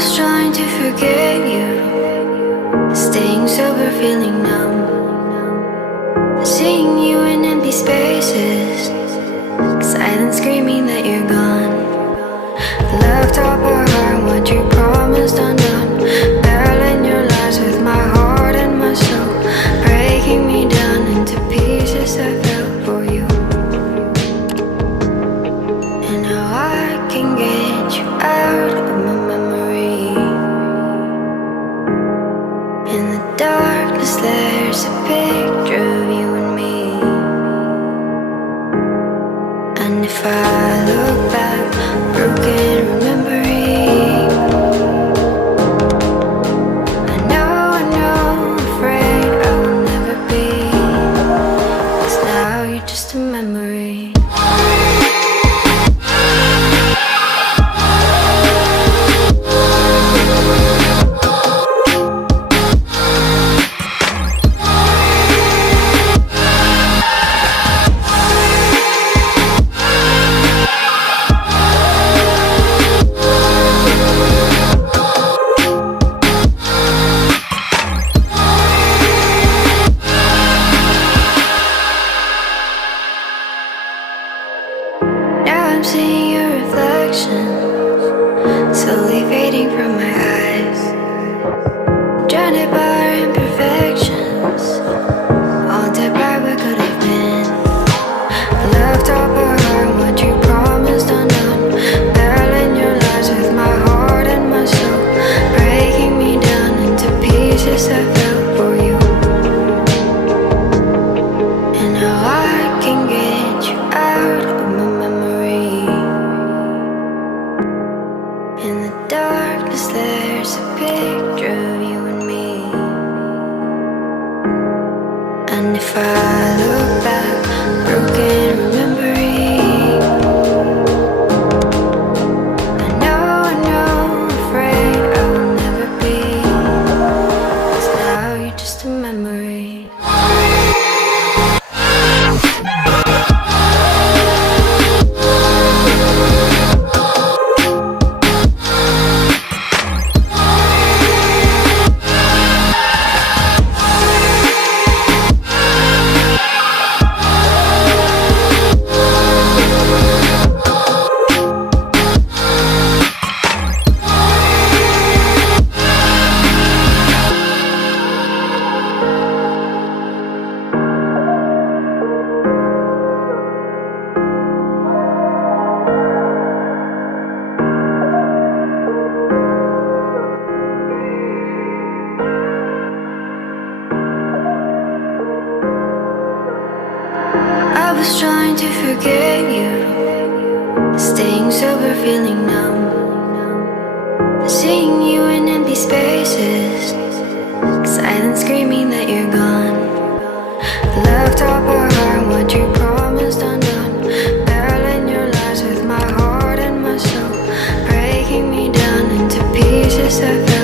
was trying to forget you, staying sober, feeling numb, seeing you in empty spaces, silent screaming that you're gone. Left up our heart, what you promised undone, battling your lies with my heart and my soul, breaking me down into pieces I fell for you. And now I can get you out of my memory. In the darkness there's a picture of you and me. And if I look back, broken remembering, I know, afraid I will never be, 'cause now you're just a memory. Now I'm seeing your reflection, slowly fading from my eyes, drowned by our imperfections, haunted by what could have been. Left up our heart, what you promised undone, battling your lies with my heart and my soul, breaking me down into pieces I fell for you. And now I can get you out of my memory. In the darkness there's a picture of you and me. And if I look back, broken remembering, I know, afraid I will never be, 'cause now you're just a memory. I was trying to forget you, staying sober, feeling numb, seeing you in empty spaces, silent screaming that you're gone. Left up our heart, what you promised undone, battling your lies with my heart and my soul, breaking me down into pieces I fell